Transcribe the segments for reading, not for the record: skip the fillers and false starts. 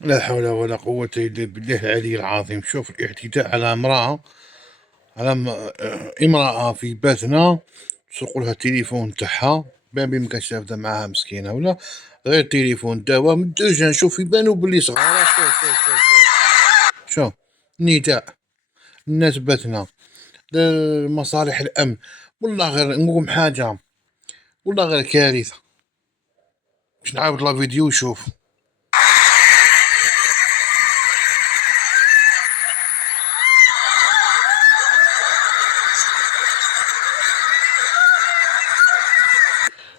لا حول ولا قوة إلا بالله العلي العظيم. شوف الاعتداء على امرأة، على امرأة في باتنا، تسرقوا لها التليفون تاعها، بان مكانش تافدا معاها مسكينة، ولا غير التليفون داوها من الدوجة. شوف يبانو بلي صغارة. شوف نداء الناس باتنا لمصالح الأمن. والله غير نقولكم حاجة، والله غير كارثة. باش نعاود لا فيديو وشوف.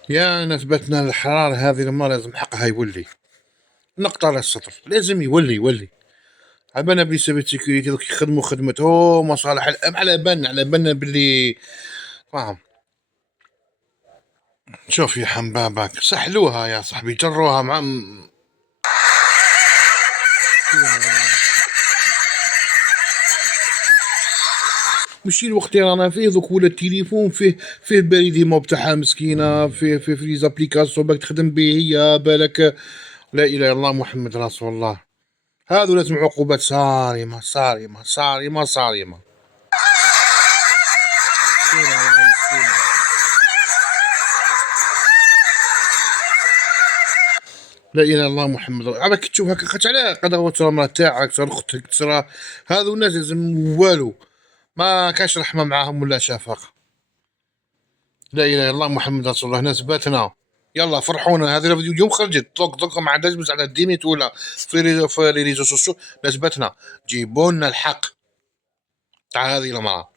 يا ناس باتنا الحرارة هذه لما لازم حقها يولي نقطة على السطر، لازم يولي. عبانا بلي سيفيت سيكوريتي دوك يخدموا خدمتهم مصالح الأمن، على بالنا باللي فاهم. شوف يا حنبابك سحلوها يا صاحبي، جروها مع ماشي الوقت اللي رانا فيه دوك، ولا التليفون فيه البريد مو بتاعها مسكينه، فيه لي زابليكاسيون باك تخدم به هي بالك. لا اله الا الله محمد رسول الله. هذو لازم عقوبات صارمه صارمه صارمه صارمه. لا اله الا الله محمد عباك تشوف هكا خاطش علاه قدر المراه تاعك ترى اختك ترى. هذو الناس لازم والو، ما كاش رحمه معاهم ولا شفقه. لا اله الا الله محمد رسول الله. ناس باتنا يلا فرحونا. هذه الفيديو اليوم خرجت دوك ما عندهاش بس على الديميت ولا في لي ريزو سوسيو. ناس باتنا جيبوا لنا الحق تاع هذه المراه.